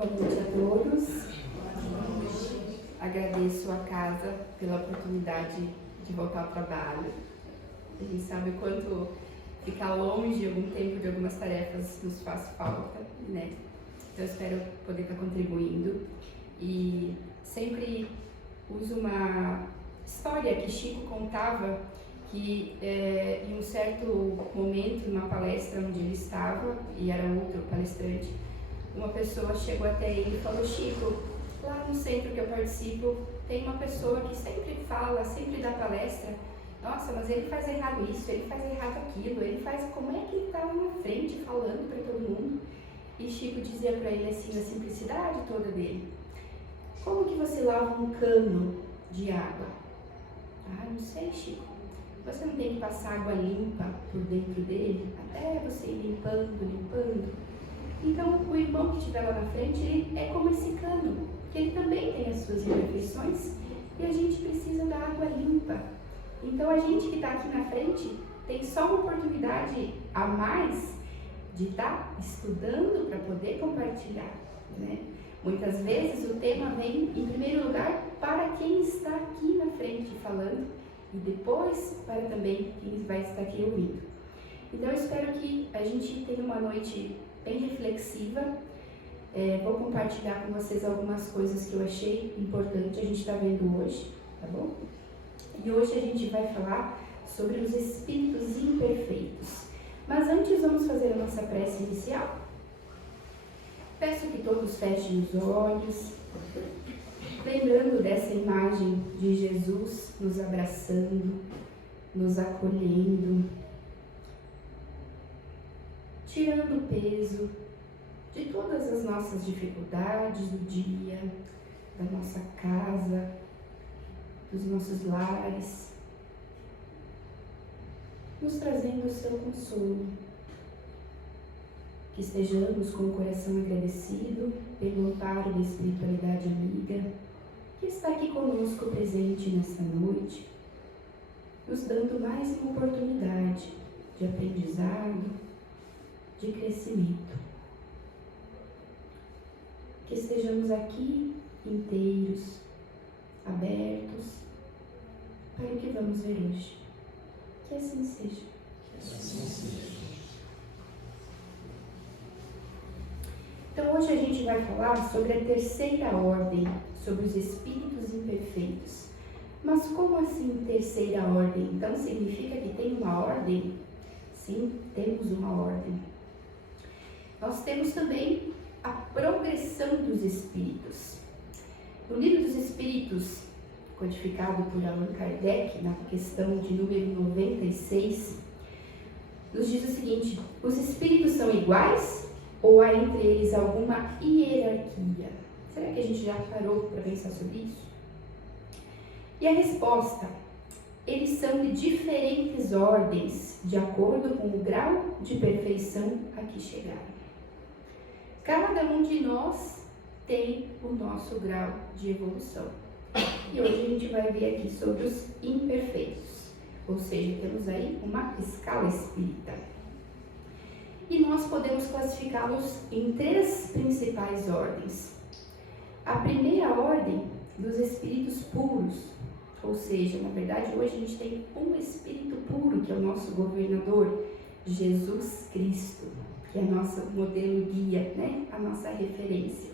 Boa noite a todos. Agradeço a casa pela oportunidade de voltar ao trabalho. A gente sabe o quanto ficar longe algum tempo de algumas tarefas nos faz falta, né? Então eu espero poder estar contribuindo. E sempre uso uma história que Chico contava que em um certo momento, numa palestra onde ele estava, e era outro palestrante, uma pessoa chegou até ele e falou: Chico, lá no centro que eu participo, tem uma pessoa que sempre fala, sempre dá palestra. Nossa, mas ele faz errado isso, ele faz errado aquilo, ele faz... Como é que ele está lá na frente falando para todo mundo? E Chico dizia para ele assim, na simplicidade toda dele: como que você lava um cano de água? Ah, não sei, Chico. Você não tem que passar água limpa por dentro dele, até você ir limpando. Então, o irmão que estiver lá na frente, ele é como esse cano, que ele também tem as suas imperfeições e a gente precisa da água limpa. Então, a gente que está aqui na frente tem só uma oportunidade a mais de estar estudando para poder compartilhar, né? Muitas vezes o tema vem, em primeiro lugar, para quem está aqui na frente falando e depois para também quem vai estar aqui ouvindo. Então, eu espero que a gente tenha uma noite bem reflexiva. Vou compartilhar com vocês algumas coisas que eu achei importante a gente está vendo hoje, tá bom? E hoje a gente vai falar sobre os espíritos imperfeitos. Mas antes vamos fazer a nossa prece inicial. Peço que todos fechem os olhos, lembrando dessa imagem de Jesus nos abraçando, nos acolhendo, tirando o peso de todas as nossas dificuldades do dia, da nossa casa, dos nossos lares, nos trazendo o seu consolo. Que estejamos com o coração agradecido pelo amparo da espiritualidade amiga, que está aqui conosco presente nesta noite, nos dando mais uma oportunidade de aprendizado, de crescimento. Que estejamos aqui inteiros, abertos para o que vamos ver hoje. Que assim seja. Que assim seja. Então hoje a gente vai falar sobre a terceira ordem, sobre os espíritos imperfeitos. Mas como assim terceira ordem? Então significa que tem uma ordem? Sim, temos uma ordem. Nós temos também a progressão dos espíritos. No Livro dos Espíritos, codificado por Allan Kardec, na questão de número 96, nos diz o seguinte: os espíritos são iguais ou há entre eles alguma hierarquia? Será que a gente já parou para pensar sobre isso? E a resposta: eles são de diferentes ordens, de acordo com o grau de perfeição a que chegaram. Cada um de nós tem o nosso grau de evolução. E hoje a gente vai ver aqui sobre os imperfeitos, ou seja, temos aí uma escala espírita. E nós podemos classificá-los em três principais ordens. A primeira ordem dos espíritos puros, ou seja, na verdade hoje a gente tem um espírito puro, que é o nosso governador, Jesus Cristo, que é nosso modelo guia, né? A nossa referência.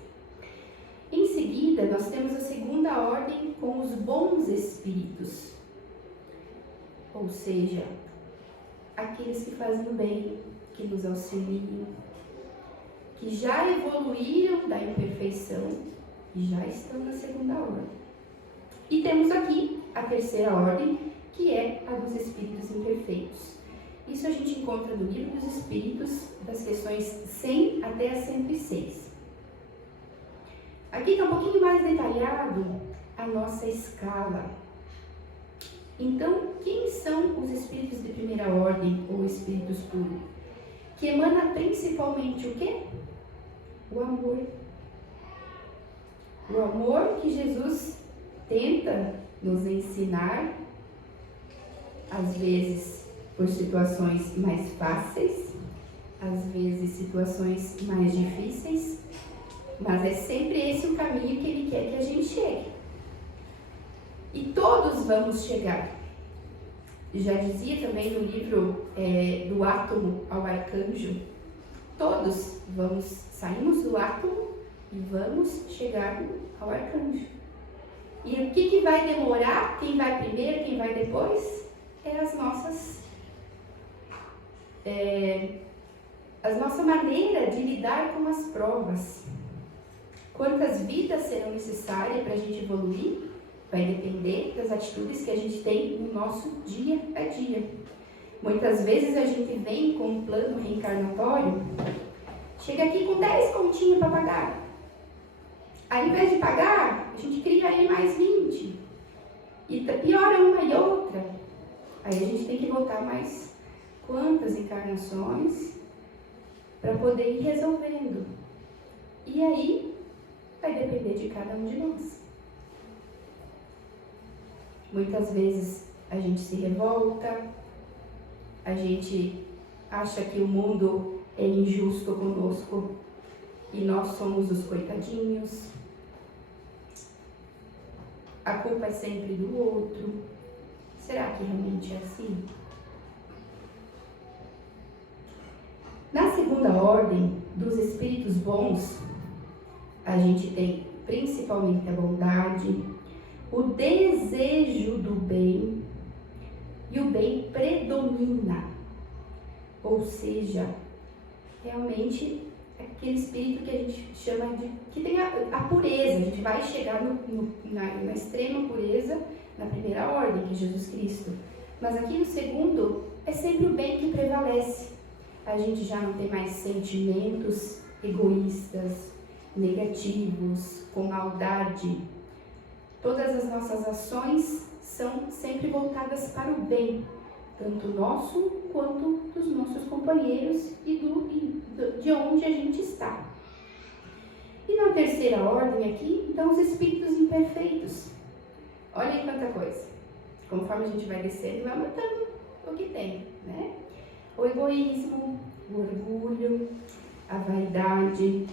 Em seguida, nós temos a segunda ordem com os bons espíritos, ou seja, aqueles que fazem o bem, que nos auxiliam, que já evoluíram da imperfeição e já estão na segunda ordem. E temos aqui a terceira ordem, que é a dos espíritos imperfeitos. Isso a gente encontra no Livro dos Espíritos, das questões 100 até a 106. Aqui está um pouquinho mais detalhado a nossa escala. Então, quem são os espíritos de primeira ordem ou espíritos puros? Que emana principalmente o quê? O amor. O amor que Jesus tenta nos ensinar, às vezes por situações mais fáceis, às vezes situações mais difíceis, Mas é sempre esse o caminho que Ele quer que a gente chegue. E todos vamos chegar. Já dizia também no livro do átomo ao arcanjo, todos saímos do átomo e vamos chegar ao arcanjo. E o que vai demorar? Quem vai primeiro, quem vai depois? É a nossa maneira de lidar com as provas. Quantas vidas serão necessárias para a gente evoluir? Vai depender das atitudes que a gente tem no nosso dia a dia. Muitas vezes a gente vem com um plano reencarnatório, chega aqui com 10 continhos para pagar. Aí, ao invés de pagar, a gente cria aí mais 20. E piora uma e outra. Aí a gente tem que voltar mais quantas encarnações para poder ir resolvendo. E aí, vai depender de cada um de nós. Muitas vezes a gente se revolta, a gente acha que o mundo é injusto conosco e nós somos os coitadinhos. A culpa é sempre do outro. Será que realmente é assim? Na segunda ordem dos espíritos bons, a gente tem principalmente a bondade, o desejo do bem, e o bem predomina. Ou seja, realmente aquele espírito que a gente chama de, que tem a pureza. A gente vai chegar na extrema pureza na primeira ordem, que é Jesus Cristo. Mas aqui no segundo, é sempre o bem que prevalece. A gente já não tem mais sentimentos egoístas, negativos, com maldade. Todas as nossas ações são sempre voltadas para o bem, tanto nosso quanto dos nossos companheiros e de onde a gente está. E na terceira ordem aqui, então, os espíritos imperfeitos. Olhem quanta coisa. Conforme a gente vai descendo, vai matando o que tem, né? O egoísmo, o orgulho, a vaidade,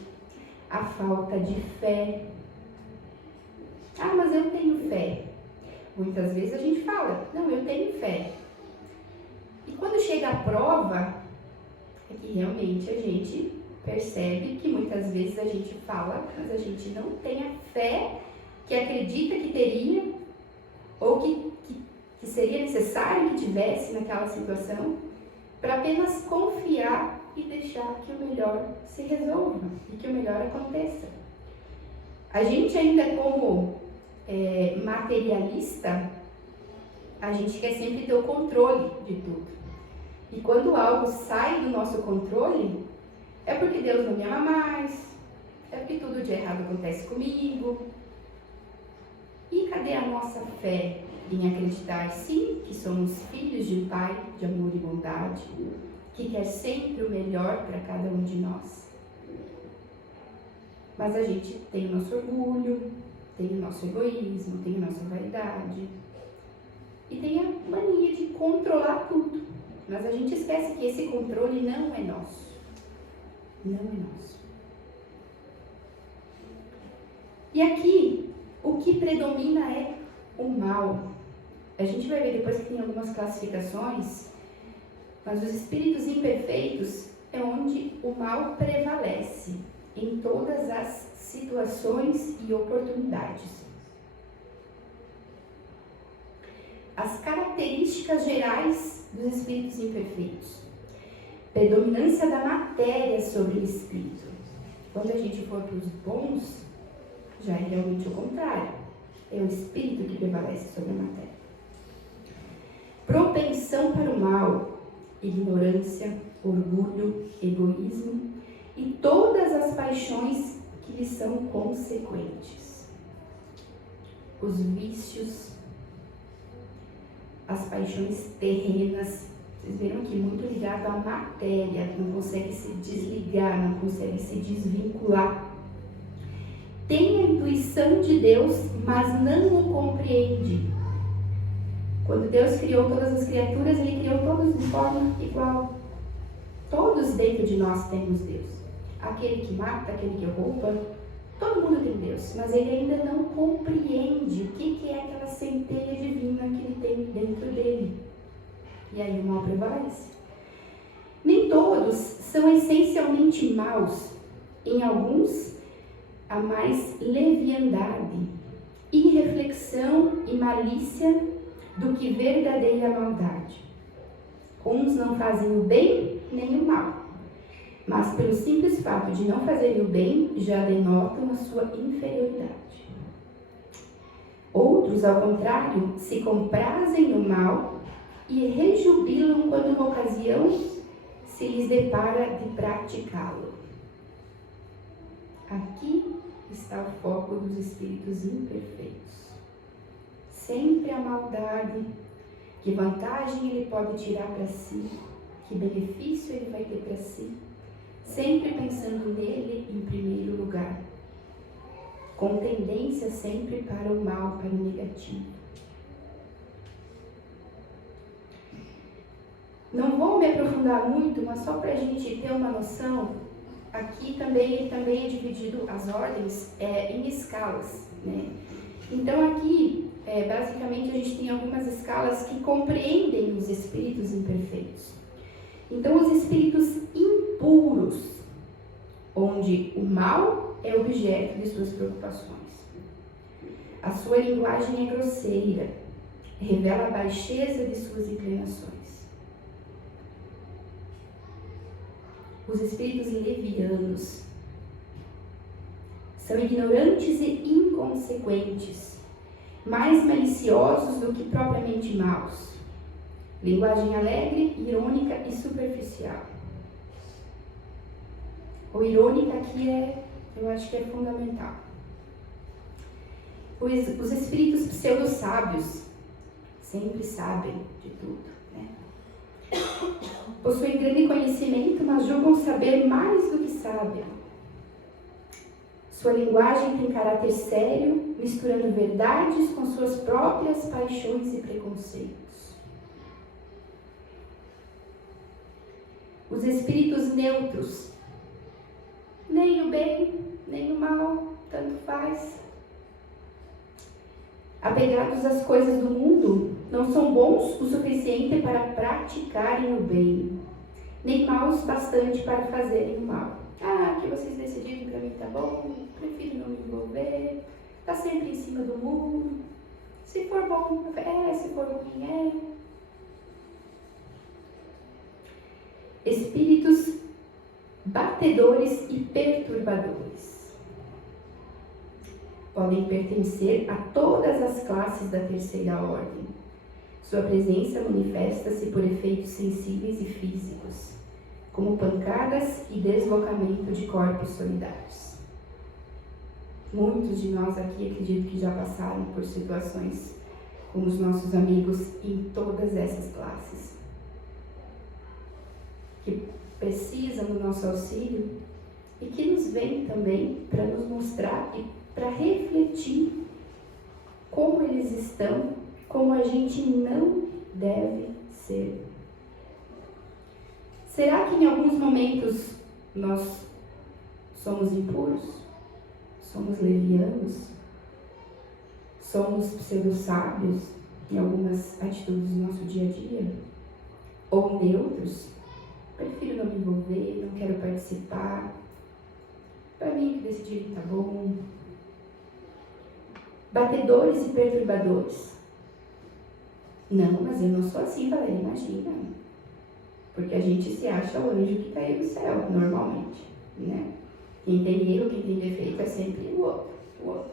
a falta de fé. Ah, mas eu tenho fé. Muitas vezes a gente fala, não, eu tenho fé. E quando chega a prova, é que realmente a gente percebe que muitas vezes a gente fala, mas a gente não tem a fé que acredita que teria, ou que seria necessário que tivesse naquela situação, para apenas confiar e deixar que o melhor se resolva e que o melhor aconteça. A gente ainda como materialista, a gente quer sempre ter o controle de tudo. E quando algo sai do nosso controle, é porque Deus não me ama mais, é porque tudo de errado acontece comigo. E cadê a nossa fé em acreditar, sim, que somos filhos de um Pai de amor e bondade, que quer sempre o melhor para cada um de nós? Mas a gente tem o nosso orgulho, tem o nosso egoísmo, tem a nossa vaidade e tem a mania de controlar tudo. Mas a gente esquece que esse controle não é nosso. Não é nosso. E aqui, o que predomina é o mal. A gente vai ver depois que tem algumas classificações, mas os espíritos imperfeitos é onde o mal prevalece em todas as situações e oportunidades. As características gerais dos espíritos imperfeitos. Predominância da matéria sobre o espírito. Quando a gente for para os bons, já é realmente o contrário. É o espírito que prevalece sobre a matéria. Propensão para o mal, ignorância, orgulho, egoísmo e todas as paixões que lhes são consequentes. Os vícios, as paixões terrenas, vocês viram aqui, muito ligado à matéria, não consegue se desligar, não consegue se desvincular. Tem a intuição de Deus, mas não o compreende. Quando Deus criou todas as criaturas, Ele criou todos de forma igual. Todos dentro de nós temos Deus. Aquele que mata, aquele que rouba, Todo mundo tem Deus, mas ele ainda não compreende o que é aquela centelha divina que ele tem dentro dele. E aí o mal prevalece. Nem todos são essencialmente maus. Em alguns, há mais leviandade, irreflexão e malícia do que verdadeira maldade. Uns não fazem o bem nem o mal, mas pelo simples fato de não fazerem o bem, já denotam a sua inferioridade. Outros, ao contrário, se comprazem no mal e rejubilam quando uma ocasião se lhes depara de praticá-lo. Aqui está o foco dos espíritos imperfeitos. Sempre a maldade, que vantagem ele pode tirar para si, que benefício ele vai ter para si, sempre pensando nele em primeiro lugar, com tendência sempre para o mal, para o negativo. Não vou me aprofundar muito, mas só para a gente ter uma noção, aqui também é dividido as ordens em escalas, né? Então aqui, basicamente, a gente tem algumas escalas que compreendem os espíritos imperfeitos. Então, os espíritos impuros, onde o mal é objeto de suas preocupações. A sua linguagem é grosseira, revela a baixeza de suas inclinações. Os espíritos levianos são ignorantes e inconsequentes, mais maliciosos do que propriamente maus. Linguagem alegre, irônica e superficial. O irônica aqui eu acho que é fundamental. Os espíritos pseudo-sábios sempre sabem de tudo, né? Possuem grande conhecimento, mas julgam saber mais do que sabem. Sua linguagem tem caráter sério, misturando verdades com suas próprias paixões e preconceitos. Os espíritos neutros, nem o bem, nem o mal, tanto faz. Apegados às coisas do mundo, não são bons o suficiente para praticarem o bem, nem maus bastante para fazerem o mal. Que vocês decidirem para mim tá bom, prefiro não me envolver, tá sempre em cima do muro. Se for bom, se for ruim, Espíritos batedores e perturbadores. Podem pertencer a todas as classes da terceira ordem. Sua presença manifesta-se por efeitos sensíveis e físicos, como pancadas e deslocamento de corpos solidários. Muitos de nós aqui acredito que já passaram por situações com os nossos amigos em todas essas classes, que precisam do nosso auxílio e que nos vêm também para nos mostrar e para refletir como eles estão, como a gente não deve ser. Será que em alguns momentos nós somos impuros? Somos levianos? Somos pseudo-sábios em algumas atitudes do nosso dia a dia? Ou neutros? Prefiro não me envolver, não quero participar. Para mim, que decidirem tá bom. Batedores e perturbadores. Não, mas eu não sou assim, Valéria, imagina. Porque a gente se acha o anjo que caiu do céu, normalmente, né? Quem tem erro, quem tem defeito é sempre o outro.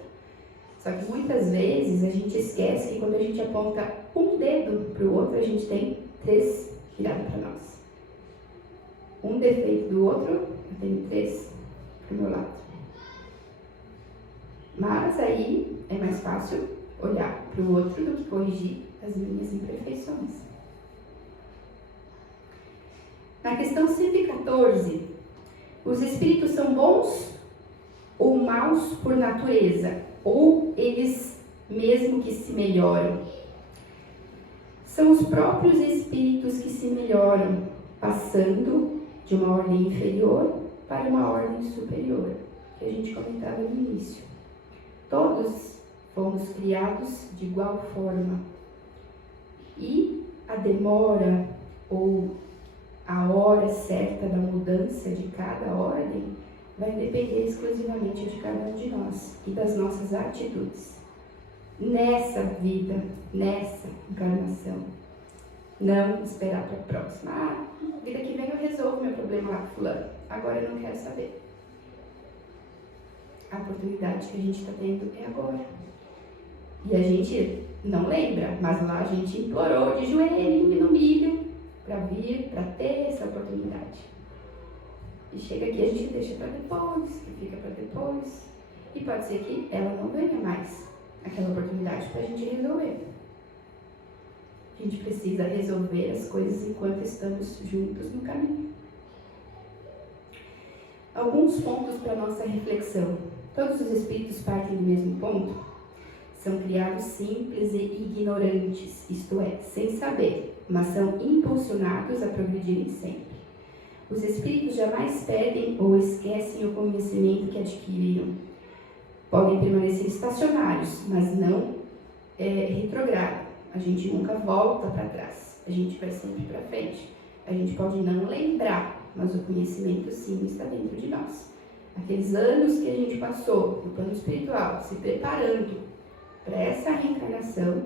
Só que muitas vezes a gente esquece que quando a gente aponta um dedo para o outro, a gente tem 3 virados para nós. Um defeito do outro, eu tenho 3 para o meu lado. Mas aí é mais fácil olhar para o outro do que corrigir as minhas imperfeições. Na questão 114, os espíritos são bons ou maus por natureza? Ou eles mesmo que se melhoram? São os próprios espíritos que se melhoram, passando de uma ordem inferior para uma ordem superior. que a gente comentava no início. Todos fomos criados de igual forma. E a demora ou a hora certa da mudança de cada ordem vai depender exclusivamente de cada um de nós e das nossas atitudes. Nessa vida, nessa encarnação. Não esperar para a próxima. Vida que vem eu resolvo meu problema lá com fulano. Agora eu não quero saber. A oportunidade que a gente está tendo é agora. E a gente não lembra, mas lá a gente implorou de joelhinho e no milho para vir, para ter essa oportunidade. E chega aqui, a gente deixa para depois, fica para depois. E pode ser que ela não venha mais, aquela oportunidade para a gente resolver. A gente precisa resolver as coisas enquanto estamos juntos no caminho. Alguns pontos para nossa reflexão. Todos os espíritos partem do mesmo ponto? São criados simples e ignorantes, isto é, sem saber, mas são impulsionados a progredirem sempre. Os espíritos jamais perdem ou esquecem o conhecimento que adquiriram. Podem permanecer estacionários, mas não retrogradam. A gente nunca volta para trás, a gente vai sempre para frente. A gente pode não lembrar, mas o conhecimento sim está dentro de nós. Aqueles anos que a gente passou no plano espiritual, se preparando para essa reencarnação,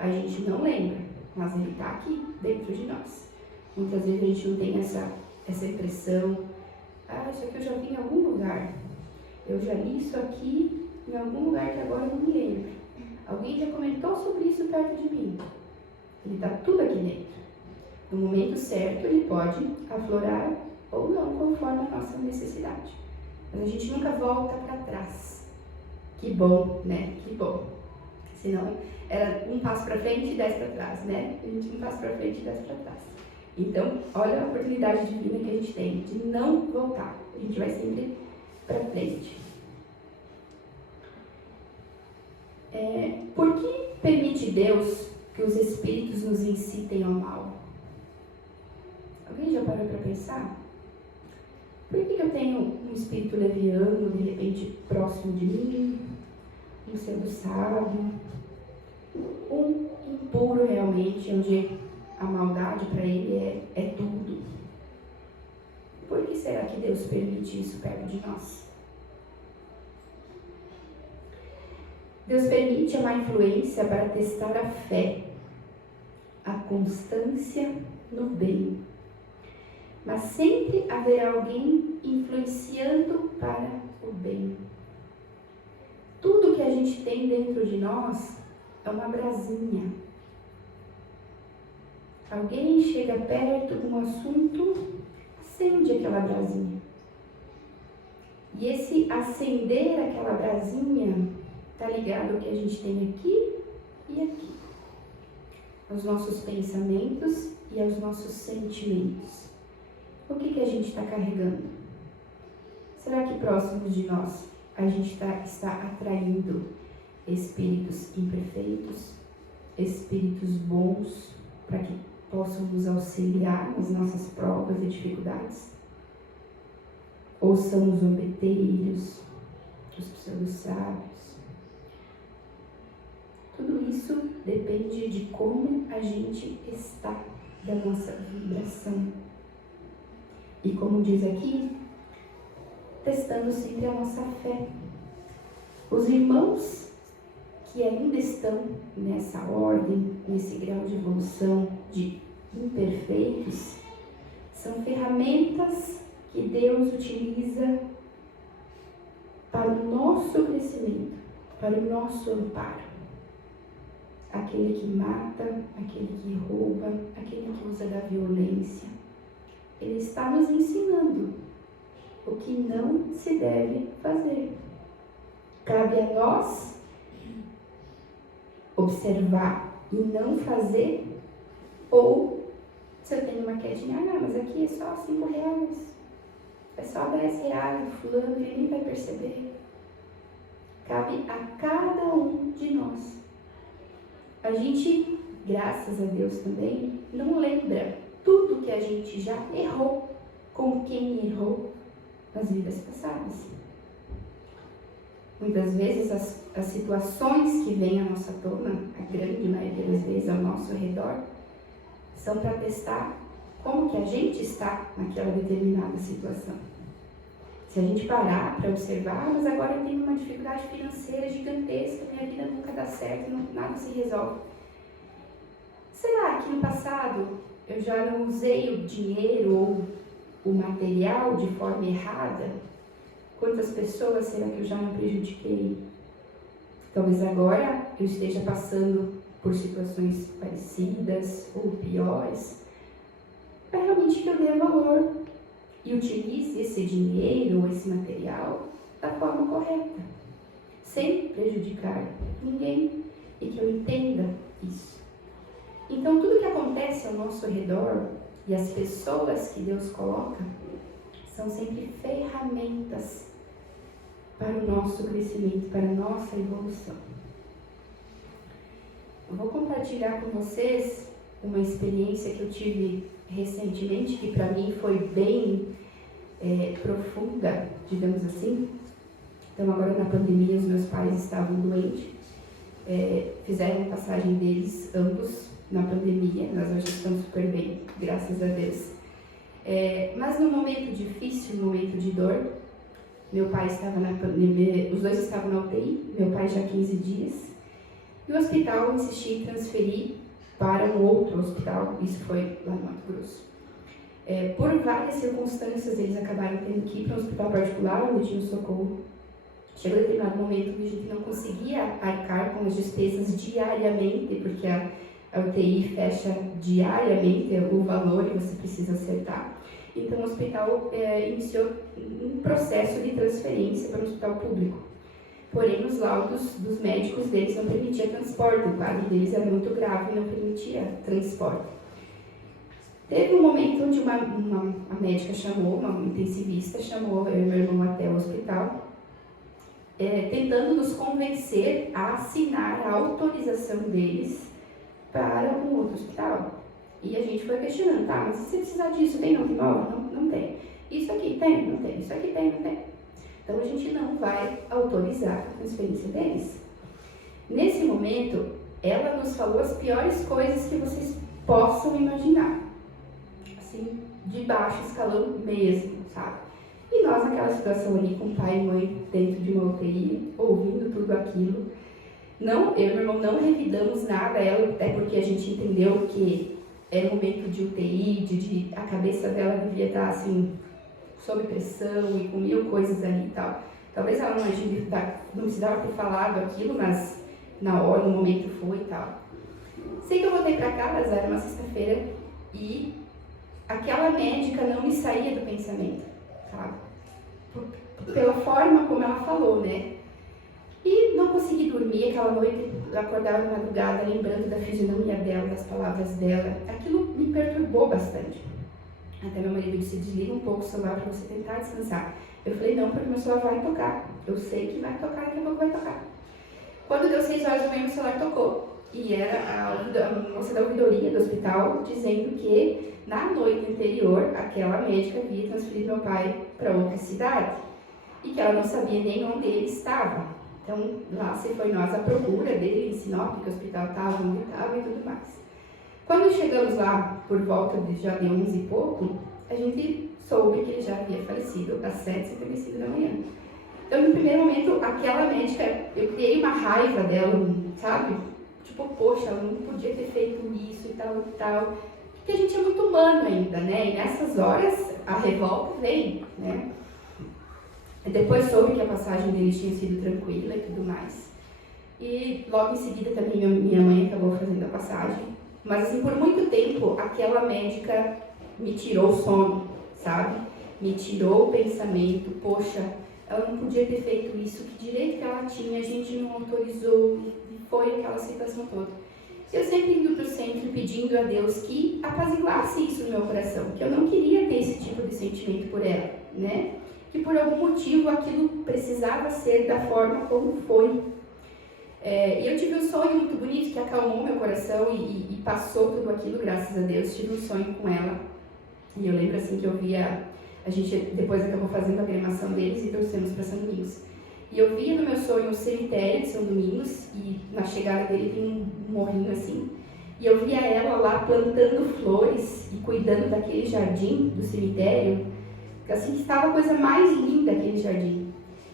a gente não lembra, mas ele está aqui dentro de nós. Muitas vezes a gente não tem essa impressão, isso aqui eu já vi em algum lugar, eu já li isso aqui em algum lugar que agora eu não me lembro. Alguém já comentou sobre isso perto de mim. Ele está tudo aqui dentro. No momento certo ele pode aflorar ou não, conforme a nossa necessidade. Mas a gente nunca volta para trás. Que bom, né? Que bom. Senão era um passo para frente e 10 para trás, né? A gente um passo para frente e 10 para trás. Então, olha a oportunidade divina que a gente tem de não voltar. A gente vai sempre para frente. Por que permite Deus que os espíritos nos incitem ao mal? Alguém já parou para pensar? Por que eu tenho um espírito leviano, de repente, próximo de mim? Um sendo sábio? Um impuro realmente, onde a maldade para ele é tudo. Por que será que Deus permite isso perto de nós? Deus permite a má influência para testar a fé, a constância no bem. Mas sempre haverá alguém influenciando para o bem. Tudo que a gente tem dentro de nós é uma brasinha. Alguém chega perto de um assunto, acende aquela brasinha. E esse acender aquela brasinha está ligado ao que a gente tem aqui e aqui. Aos nossos pensamentos e aos nossos sentimentos. O que a gente está carregando? Será que próximos de nós a gente está atraindo espíritos imperfeitos, espíritos bons, para que possam nos auxiliar nas nossas provas e dificuldades? Ou são os zombeteiros, os pseudo-sábios? Tudo isso depende de como a gente está, da nossa vibração. E como diz aqui, testando sempre a nossa fé. Os irmãos que ainda estão nessa ordem, nesse grau de evolução de imperfeitos, são ferramentas que Deus utiliza para o nosso crescimento, para o nosso amparo. Aquele que mata, aquele que rouba, aquele que usa da violência. Ele está nos ensinando o que não se deve fazer. Cabe a nós observar e não fazer, ou se eu tenho uma quedinha, mas aqui é só R$5, é só R$10, fulano, ele nem vai perceber. Cabe a cada um de nós. A gente, graças a Deus também, não lembra tudo que a gente já errou, com quem errou nas vidas passadas. Muitas vezes as situações que vêm à nossa tona, a grande maioria das vezes ao nosso redor, são para testar como que a gente está naquela determinada situação. Se a gente parar para observar, mas agora eu tenho uma dificuldade financeira gigantesca, minha vida nunca dá certo, nada se resolve. Será que no passado eu já não usei o dinheiro ou o material de forma errada? Quantas pessoas será que eu já não prejudiquei? Talvez agora eu esteja passando por situações parecidas ou piores, para realmente que eu dê valor e utilize esse dinheiro ou esse material da forma correta, sem prejudicar ninguém, e que eu entenda isso. Então, tudo que acontece ao nosso redor e as pessoas que Deus coloca são sempre ferramentas para o nosso crescimento, para a nossa evolução. Eu vou compartilhar com vocês uma experiência que eu tive recentemente, que para mim foi bem profunda, digamos assim. Então, agora na pandemia, os meus pais estavam doentes, fizeram a passagem deles, ambos, na pandemia. Nós hoje estamos super bem, graças a Deus. Mas no momento difícil, no momento de dor, meu pai estava na pandemia, os dois estavam na UTI, meu pai já há 15 dias, e o hospital insistia em transferir para um outro hospital, isso foi lá no Mato Grosso. Por várias circunstâncias, eles acabaram tendo que ir para um hospital particular, onde tinha um socorro. Chegou a determinado momento que a gente não conseguia arcar com as despesas diariamente, porque a UTI fecha diariamente o valor e você precisa acertar. Então, o hospital iniciou um processo de transferência para um hospital público. Porém, os laudos dos médicos deles não permitiam transporte, o quadro deles era muito grave e não permitia transporte. Teve um momento onde a médica chamou, uma intensivista, chamou eu e meu irmão até o hospital, tentando nos convencer a assinar a autorização deles para um outro hospital. E a gente foi questionando, tá, mas se você precisar disso, tem não tem móvel? Não tem. Isso aqui tem? Não tem. Isso aqui tem? Não tem. Então a gente não vai autorizar a transferência deles. Nesse momento, ela nos falou as piores coisas que vocês possam imaginar. Assim, de baixo escalão mesmo, sabe? E nós naquela situação ali com pai e mãe dentro de uma UTI, ouvindo tudo aquilo. Não, eu e meu irmão não revidamos nada a ela, até porque a gente entendeu que era um momento de UTI, a cabeça dela devia estar assim, sob pressão e com mil coisas ali e tal. Talvez ela não precisava ter falado aquilo, mas na hora, no momento foi e tal. Sei que eu voltei para casa, era uma sexta-feira, e aquela médica não me saía do pensamento, sabe? Pela forma como ela falou, né? E não consegui dormir aquela noite, acordava de madrugada, lembrando da fisionomia dela, das palavras dela. Aquilo me perturbou bastante. Até meu marido disse, desliga um pouco o celular para você tentar descansar. Eu falei, não, porque meu celular vai tocar. Eu sei que vai tocar, daqui a pouco vai tocar. Quando deu 6 horas da manhã, meu celular tocou. E era a moça da ouvidoria do hospital dizendo que na noite anterior, aquela médica havia transferido meu pai para outra cidade. E que ela não sabia nem onde ele estava. Então, lá se foi nós à procura dele em Sinop, que o hospital estava, onde estava e tudo mais. Quando chegamos lá, por volta de já de 11 e pouco, a gente soube que ele já havia falecido às 7h55 da manhã. Então, no primeiro momento, aquela médica, eu criei uma raiva dela, sabe? Tipo, poxa, ela não podia ter feito isso e tal e tal. Porque a gente é muito humano ainda, né? E nessas horas, a revolta vem, né? Depois soube que a passagem dele tinha sido tranquila e tudo mais. E logo em seguida também minha mãe acabou fazendo a passagem. Mas assim, por muito tempo, aquela médica me tirou o sono, sabe? Me tirou o pensamento, poxa, ela não podia ter feito isso, que direito que ela tinha, a gente não autorizou, e foi aquela situação toda. Eu sempre indo para o centro pedindo a Deus que apaziguasse isso no meu coração, que eu não queria ter esse tipo de sentimento por ela, né? Que por algum motivo aquilo precisava ser da forma como foi. E eu tive um sonho muito bonito que acalmou meu coração e passou tudo aquilo, graças a Deus. Tive um sonho com ela. E eu lembro assim que eu via, a gente depois acabou fazendo a cremação deles e trouxemos para São Domingos. E eu via no meu sonho um cemitério de São Domingos, e na chegada dele tem um morrinho assim. E eu via ela lá plantando flores e cuidando daquele jardim do cemitério, assim, que estava a coisa mais linda aquele jardim.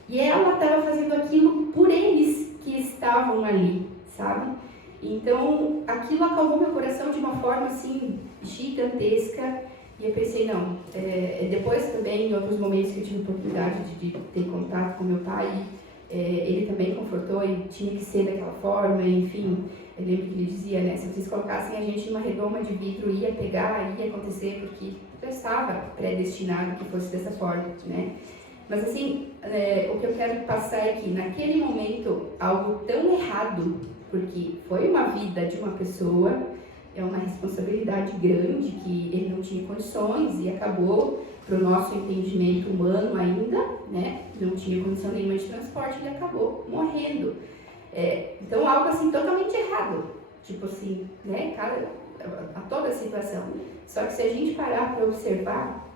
E ela estava fazendo aquilo por eles que estavam ali, sabe? Então, aquilo acalmou meu coração de uma forma, assim, gigantesca. E eu pensei, não, depois também, em outros momentos que eu tive oportunidade de ter contato com meu pai, ele também confortou e tinha que ser daquela forma, enfim. Eu lembro que ele dizia, né, se vocês colocassem a gente numa redoma de vidro, ia pegar, ia acontecer, porque já estava predestinado que fosse dessa forma, né? Mas assim, o que eu quero passar é que naquele momento, algo tão errado, porque foi uma vida de uma pessoa, é uma responsabilidade grande que ele não tinha condições e acabou, para o nosso entendimento humano ainda, né, não tinha condição nenhuma de transporte, ele acabou morrendo. Então, algo assim totalmente errado, tipo assim, né, a toda a situação. Só que se a gente parar para observar,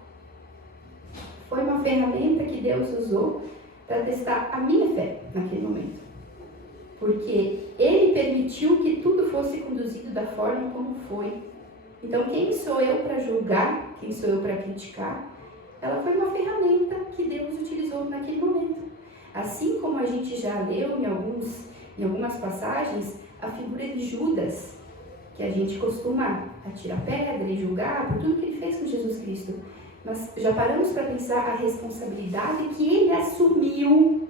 foi uma ferramenta que Deus usou para testar a minha fé naquele momento. Porque Ele permitiu que tudo fosse conduzido da forma como foi. Então, quem sou eu para julgar? Quem sou eu para criticar? Ela foi uma ferramenta que Deus utilizou naquele momento. Assim como a gente já leu em algumas passagens, a figura de Judas, que a gente costuma atirar pedra e julgar por tudo que ele fez com Jesus Cristo. Mas já paramos para pensar a responsabilidade que ele assumiu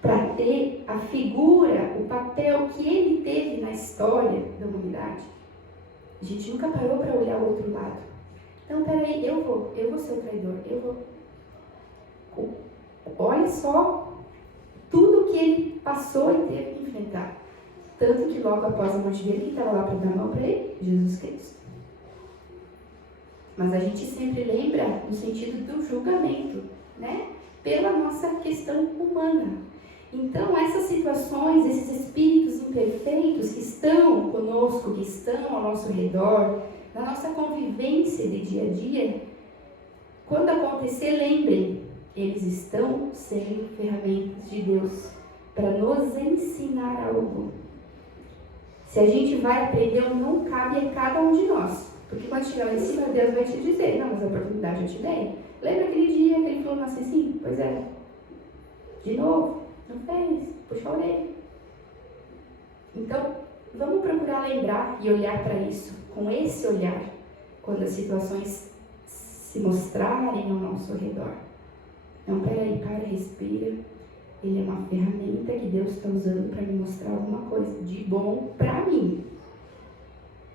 para ter a figura, o papel que ele teve na história da humanidade? A gente nunca parou para olhar o outro lado. Então, peraí, eu vou ser o traidor, Olha só tudo que ele passou e teve que enfrentar. Tanto que logo após a morte dele, quem estava lá para dar a mão para ele? Jesus Cristo. Mas a gente sempre lembra no sentido do julgamento, né? Pela nossa questão humana. Então, essas situações, esses espíritos imperfeitos que estão conosco, que estão ao nosso redor, na nossa convivência de dia a dia, quando acontecer, lembrem, eles estão sendo ferramentas de Deus para nos ensinar algo. Se a gente vai aprender ou não, cabe a cada um de nós. Porque quando chegar lá em cima, Deus vai te dizer, não, mas a oportunidade eu te dei. Lembra aquele dia que ele falou assim? Pois é. De novo, não fez, puxa a orelha. Então, vamos procurar lembrar e olhar para isso, com esse olhar, quando as situações se mostrarem ao nosso redor. Então, peraí, para, respira. Ele é uma ferramenta que Deus está usando para me mostrar alguma coisa de bom para mim.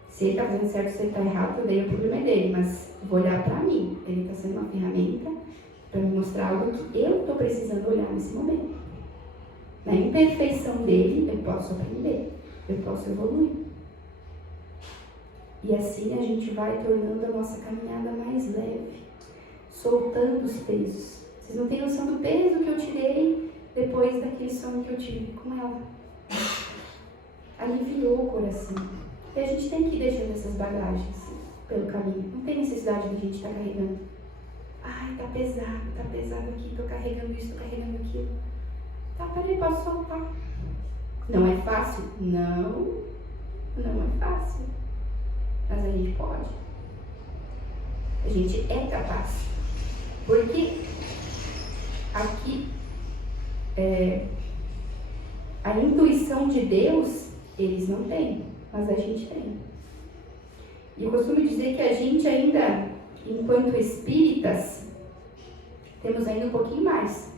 Se ele está fazendo certo, se ele está errado, daí o problema é dele, mas vou olhar para mim. Ele está sendo uma ferramenta para me mostrar algo que eu estou precisando olhar nesse momento. Na imperfeição dele, eu posso aprender, eu posso evoluir. E assim a gente vai tornando a nossa caminhada mais leve, soltando os pesos. Vocês não têm noção do peso que eu tirei depois daquele sonho que eu tive com ela. Aliviou o coração. E a gente tem que ir deixando essas bagagens pelo caminho. Não tem necessidade de a gente estar carregando. Ai, tá pesado aqui, tô carregando isso, tô carregando aquilo. Tá, peraí, posso soltar. Não é fácil? Não é fácil. Mas a gente pode. A gente é capaz. Porque aqui, a intuição de Deus, eles não têm, mas a gente tem. E eu costumo dizer que a gente ainda, enquanto espíritas, temos ainda um pouquinho mais.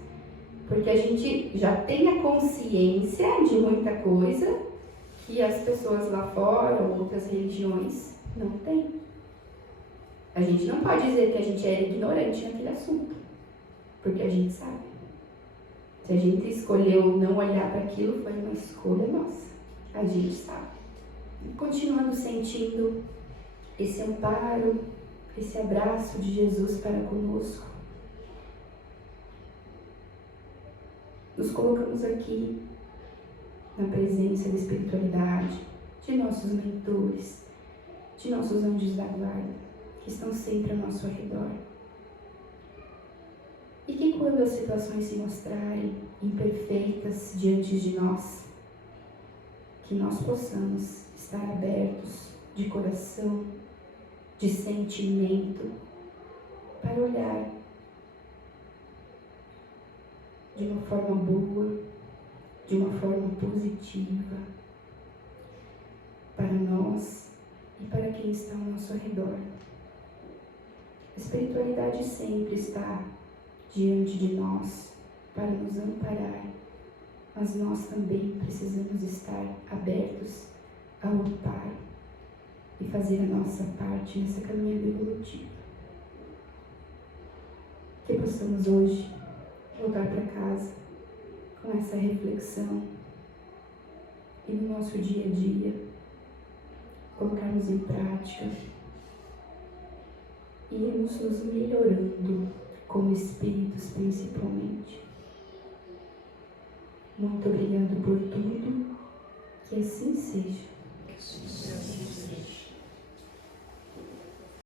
Porque a gente já tem a consciência de muita coisa que as pessoas lá fora, ou outras religiões, não têm. A gente não pode dizer que a gente era ignorante naquele assunto, porque a gente sabe. Se a gente escolheu não olhar para aquilo, foi uma escolha nossa. A gente sabe. E continuando sentindo esse amparo, esse abraço de Jesus para conosco. Nos colocamos aqui na presença da espiritualidade, de nossos mentores, de nossos anjos da guarda, que estão sempre ao nosso redor. E que quando as situações se mostrarem imperfeitas diante de nós, que nós possamos estar abertos de coração, de sentimento, para olhar de uma forma boa, de uma forma positiva, para nós e para quem está ao nosso redor. A espiritualidade sempre está diante de nós para nos amparar, mas nós também precisamos estar abertos a lutar e fazer a nossa parte nessa caminhada evolutiva. Que possamos hoje voltar para casa com essa reflexão e no nosso dia a dia colocarmos em prática e irmos nos melhorando como espíritos principalmente. Muito obrigado por tudo, que assim seja.